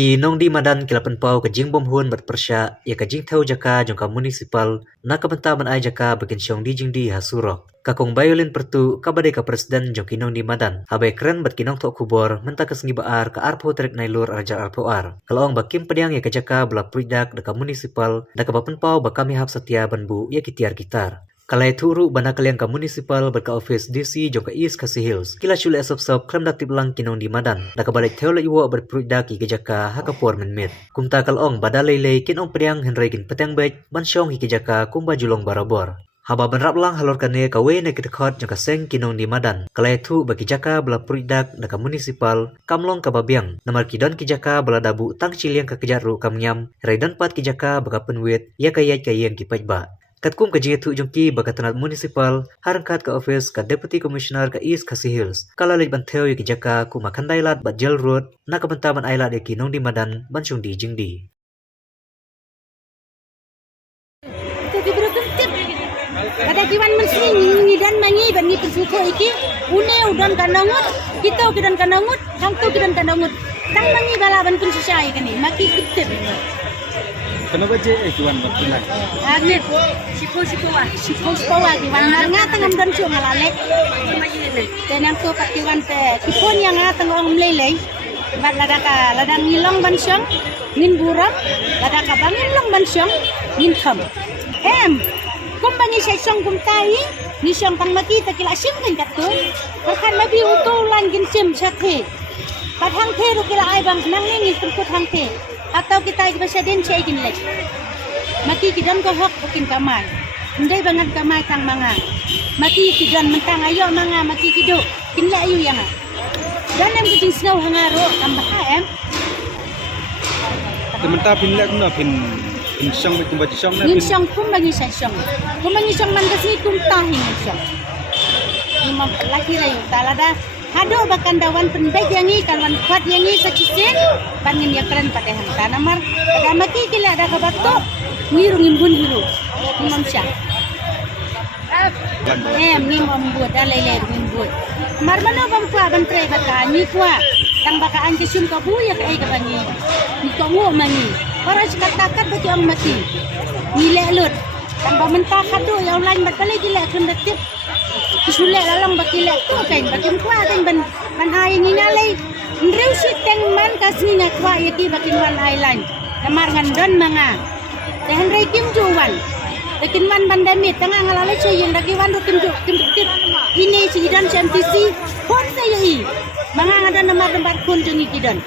Ki nong di madan kilapan pau kajing bom hun berpersya ya kajing tau jaka jongka municipal na kabenta man ai jaka bakin syong di jing di hasurok. Kakong bayolin pertu kabade ka presiden jong kinong di madan. Habai keren bat kinong tok kubor menta kesengi baar ka arpo trek nailur arajar arpo ar. Kalong bakim pediang ya kajaka bela pridak deka municipal da kabapen pau bakami hap setia banbu ya kitiar gitar. Kalai turu bana kaliang ka municipal berka office DC jongka East Khasi Hills. Kila chule sop krem dak tiblang kinong di madan. Da kabalik teole iwo berprudak ki kejaka hakapor menmit. Kumta kalong badalele kinong pediang henreikin peteng bej bansyong hi kejaka kumba julong barabor. Haba benrap lang halor kane kawe ne kitekot jongka seng kinong di madan. Kalai tu bagi jaka bela prudak da ka municipal kamlong kababiang. Namar kidon kijaka bela dabu tang ciliang ka kejaru kamnyam. Raidan pat kijaka baka penwit ya kayat kayang ki pajba. Katkum kaji tu jongki bakatanat municipal harangkat ka office ka deputy commissioner ka East Khasi Hills. Kala lej banteo ki jaka ku makandailat bat jail road na kabentaman ailat ki nong di madan bansung di jingdi. Tapi berkentip. Kata kiwan mesti ngidan mangi bani persuko iki une udan kanangut kita udan kanangut hangtu udan kanangut tang mangi balaban pun sisai kani maki kitip. Kenapa je kiwan berpindah? Agit sipo wa kiwan nga tangam dan syung alale. Tenang tu pat kiwan te kipon yang nga tangong mlelei. Bat lada ngilong ban syong ngin buram lada ka bangin long ban syong ngin kham. Kum bangi syong kum tai ni syong pang maki ta kila sim kan katu. Perkan labi utu lan gin sim sathe. Pat hang the ru kila ai bang nang ni turkut hang the. Atau kita ibasadin siya ikin lek. Maki kidan ko hok bukin kamay. Hindi bangat kamay tang mga. Maki kidan mentang ayo mga maki kido. Kinla ayo yang. Dan em kucing snow hangaro tambah em. Tementah pindah kuna pin syang kumba syang na Nin syang kumbangi sa syang. Kumbangi syang man kasi kumtahin syang. Imam laki rayo talada. Hado bakan dawan penbaik yangi kalwan kuat yangi sakisin pangin ya keren pada hanta namar ada maki kila ada kabato ngirungin bun hiru imam syah ni membuat alele membuat mar mana bang kuat ban tre baka ni kuat tang baka anke sum ka buya kai ka bani ni ko ngo mani para sikatakat bagi ang mati nile lut tambah mentah hado yang lain batale gila kena tip Sulit lalang bakilek tu kan bakim kuat kan ban ai ni nalai ndreu siteng man kasni na kuat yaki bakin wan island namar ngandon manga tehen rei kim juwan bakin man bandamit tengah ngalalai ceyeng daki wan kim tip ini sidan CMTC pon saya i manga ngada nomor kun jengi kidan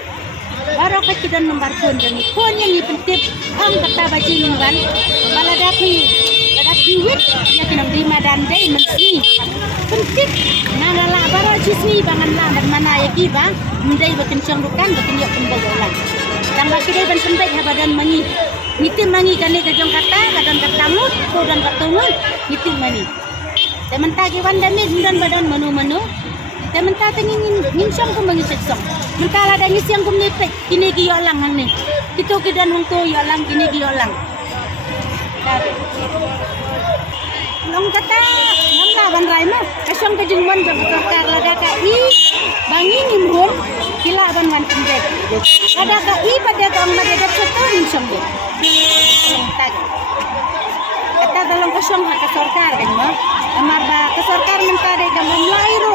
baru ka kidan nomor kun jengi pon yang pentip ang kata bajing wan baladapi wit ya kinang di madan dai mesti pentit nangala baro cisni bangan la dan mana ya kiba mendai bakin syang bukan bakin ya pendai ulang tambah kidai ban pendai habadan mangi nitim mangi kane kajong kata kadang katamut ko dan katungun nitim mangi tementa kiwan damit dan badan menu tementa tengin ngin syang ko mangi seksong mentala dan siang ko nipet kini ki yo lang hang ni itu kidan hong to yo lang kini ki yo lang Long kata namna ban rai ma kasong ka jingman ba sarkar lada ka i bangin imron kila ban wan pendek lada ka i pada ka ang lada ka insong de tag kata dalam kasong ha ka sarkar kan ma amar ba ka sarkar minta de ka mlairo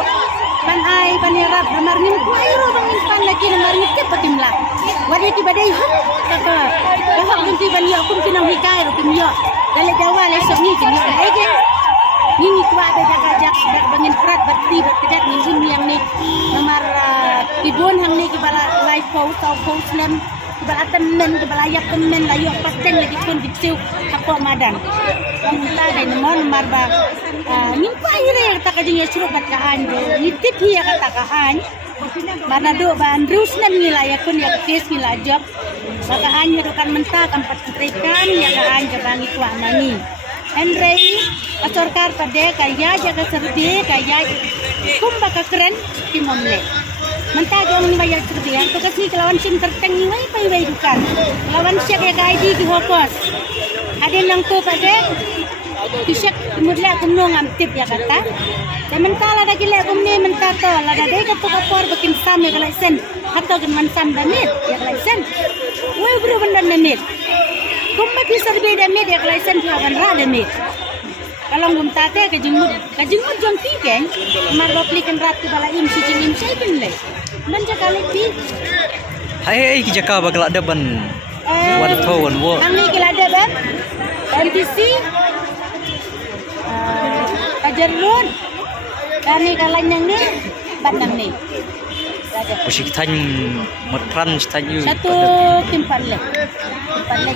ban ai ban yarap amar nim kuairo bangin pan lagi namar nitip patimla wadi ti badai hak ka hak nanti ban ya kum kinang hikai ro kim ya dale jawa lesok ni kin ai ke ni kuat ada jaga bangin prat berti berkedat ninjim yang ni nomor tibun hang ni kibala live post atau post nem kibala temen kibala ayak temen layok paten lagi pun diceu apa madan kita ada nomor ba nyimpai re kata kajing suruh bat kaan nitip hiya kata kaan mana do ban terus nem ni layak pun ya kes ni lajab maka hanya dokan mentak empat terikan ya kaan jabangi kuah nani Henry asorkar pada kaya jaga serdi kaya kumba keren timomle mentah jong bayar serdi yang to kasih kelawan sim terteng ni pai dukan kelawan siak ya ID di hokos ada nang to pada Kisyak mudla kumno ngamtip ya kata. Dan mentala da gila kumni mentata la da dai ka to kapor bakin sam ya galai sen. Kata kan mansan damit ya license. Wei bro bandan damit. Kumpa bisa lebih damit ya license lawan ra damit. Kalau ngum tate ka jingmut jong pi kan mar roplikan rat tu bala im si jingim sai bin le. Man jakale pi. Hai ki jaka bagla daban wan tho wan wo. Ang ni kila ada bab. NTC Kajarun. Kani kalan yang ni batang ni. Musik tan matran tan yu. Satu timpan le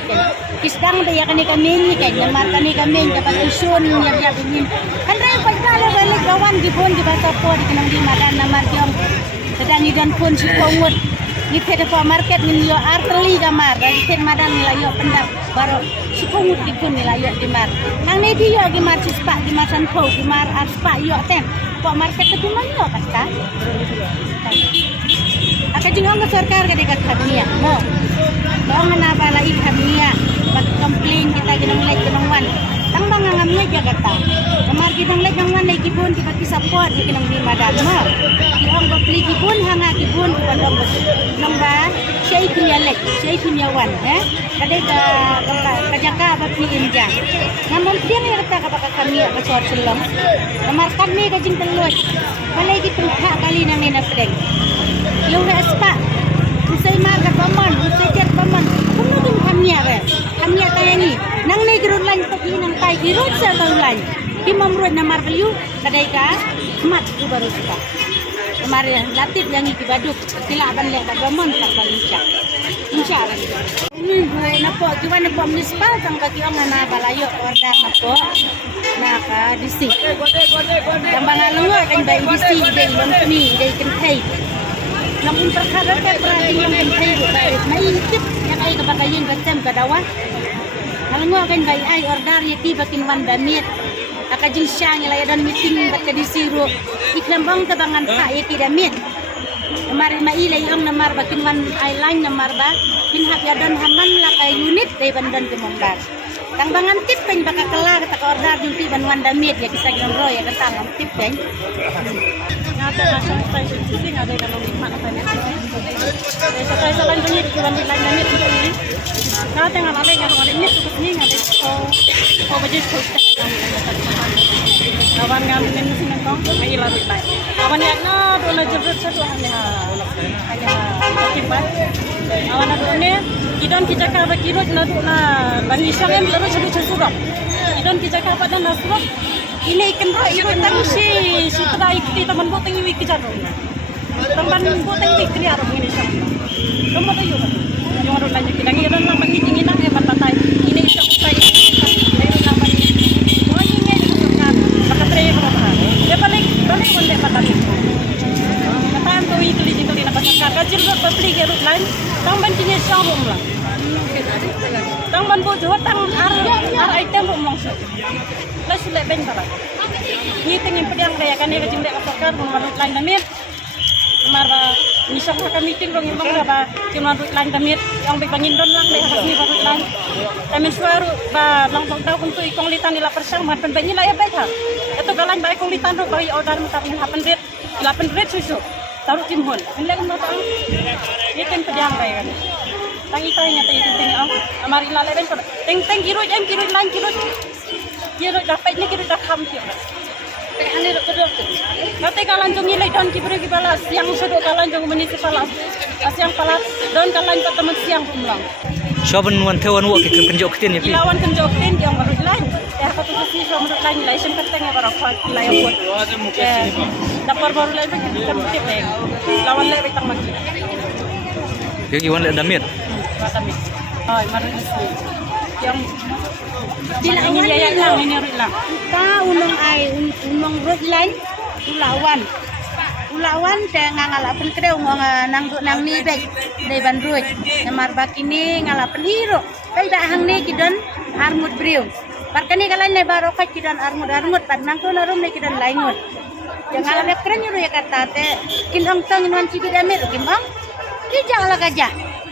kan. Kisdang dia kani kami ni kan. Namar kani kami dapat isun yang dia ingin. Kan rai pagkala balik kawan di pon di basa po di kenang di madan namar yang sedang idan pun si kongut. Ni tede po market ni yo arteli kamar. Dari ten madan nila yo pendap baru si kongut di pun nila yo di mar. Nang ni dia di mar cispak di mar sanpo di mar arspak yo ten. Po market tu mana yo kata. Akajingang ke sarkar ka dekat khamia mo dong na bala i khamia pag complain kita ginang lek ginang wan tang bangangamnya jagata kamar ginang lek ginang wan nay kibun di pati support di ginang di madan mo di ang bapli kibun hanga kibun di bandong nang ba siya punya wan kade ka jaka bapli inja namun dia ni kata ka khamia ka sor selong kamar kami ka jing teloy balay gitu kali nang ina pedeng yung aspa usay marga paman usay jet paman kuno din kamya tayo ni nang negron lang to inang tay girod sa tawlan kimamrod na marvelyu kaday ka mat ku baru kita kemarin latip yang ikibaduk silaban le paman pagbalincha insyaallah ini na po kiwan po municipal tang bagi ang na balayo order na po naka disi tambangan lungo kan bay disi day lompni day kentay namun perkara kayak perhatian yang penting maintip yang ay kabakayin batem kadawa halungo kan bay ay order yati bakin wan damit akajing siya ngilay dan meeting batka disiru iklambang tabangan pa yati damit mari mailay ang namar bakin wan ay line namar ba pinhap yadan haman lakay unit day bandan kemongbar tangbangan tip kan baka kelar kata order yung tiban wan damit ya kita ginro ya kata tip kan ngata nasa tayo sisi ngada kan nikmat apa ni so tayo sa lanjut ni kiwan di lain ni ngata ngalale ngada ni tukut ni ngada ko bajis ko kawan ngam ni sing kong ai la rut lai kawan yak na do la jebret sa do hanya kibat awan adu ni idon kita ka ba kirot na do na bani syam lalu sedu idon kita ka ba dan nasro ini ikan roh ikan tang si sutra ikti teman boteng iwi kijar teman boteng iwi kiri arah ini sama kamu tahu juga yang orang lanjut kita ngira nang pagi dingin nang hebat tatai ini isok saya dari nama ini oh ini juga kan maka tray berapa ya balik boleh patah kataan tu ikli jingkali nak pasang kacil buat beli gerut lain tang ban kini syawum lah tang ban bodoh tang ar item rumong sih lah sulit bentar ni tengin pedang kaya kan dia jindek kasar menurut lain damit mara misal akan meeting dong yang ba cuma lain damit yang bangin don lang deh ni baru lain tamen suaru ba lang daw kung tu ikong litan nila persang man penbanyi lah ya baik ha itu galan ba ikong litan do bagi order mo tapin 800 susu taruh timhon nilai mo ta ni teng pedang kaya kan tangi tanya tayo ting amari la leben ko teng giro lain giro dapat ni giro dah kham tiyo ane kedok nanti kalan jong nilai don kibru kibala siang sudut kalan jong municipal siang pala don kalan teman siang pumlang Shoban wan thewan wo ke penjok tin ya pi. ilawan kenjok tin yang baru lain ya kata tu si so menurut lain lai sem kateng ya barafat lai buat dapur baru lain kita tip lain lawan lai betang maki Yang iwan le damit. damit ai maru yang dilawan ini lang ta unong ai unong rut lain ulawan te ngalapen kreu nang ni bek de bandruj namar bakini ngalapen hiro kai da hang ni kidon armut briu parkani kalan ne baro ka kidon armut pad nang to narum ne kidon laingut yang ngalap kren nyuru ya kata te kinong tong inwan cibi dame kimbang kijang la gaja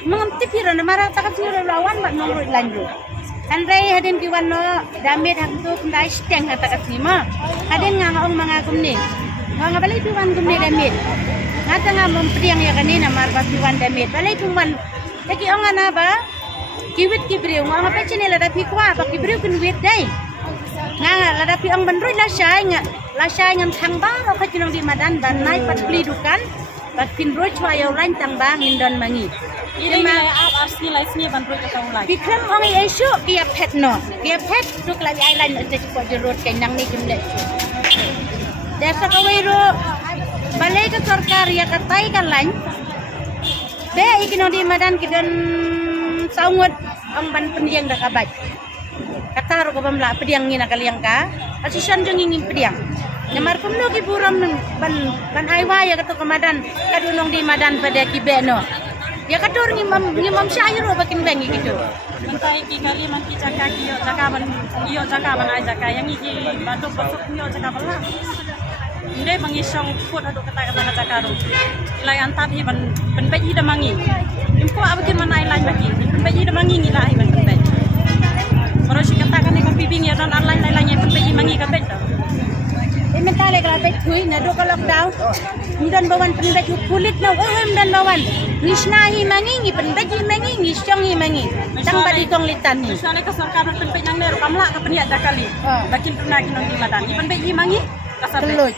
mangam tipiro namara takat nyuru lawan mat nong rut lanjut Andai hadin kiwan no damit hak tu pendai steng kata kasima hadin ngangong mangagum ni ngabali kiwan gum ni damit ngata nga mempriang ya kanina marba piwan damit balay tuman taki ang ana ba kiwit kibriw nga nga peche nila dapi kwa pa kibriw kinwit day nga la dapi ang bandroy la syay ngan thangba ro ka tinong di madan ban nai pat plidukan pat pinroy chwa yaw lain tangba ngindon mangi Ini nilai up asli lainnya bantu kita ulang. Bikram ang isu kia pet no kia pet duk lagi island ada cukup jerut kenyang ni jumlah desa kawiro balai ke sarkar ya katai kan lain be ikino di madan kidan saungut ang ban pendiang dah kabat kata ro ko bamla pediang ngina kaliang ka asisan jeng ingin pediang nyamar kumno ki buram ban aiwa ya kata kamadan kadunong di madan pada kibeno ya kadur ngimam syairu bakin bengi gitu Mentai ki kali man ki jaka ki yo jaka ban ai jaka yang iki bantu besok yo jaka bala. Inde mangisong put aduk kata-kata jaka ru. Lai antap hi ban beji da mangi. Impo abakin man ai lain bagi. Beji da mangi ngila ai ban beji. Maro si katakan ni kopi bing ya dan online lain yang beji mangi ka bet. Mentale grabet hui na do ka lockdown mudan bawan penbet kulit na dan bawan ngisnahi mangi penbet mangi ngisyong mangi tang badi kong litan ni Misalnya ke sarkar penbet nang neru kamla ka peniak dakali. Bakin pernah kinong di madan. Penbet mangi kasar. Telut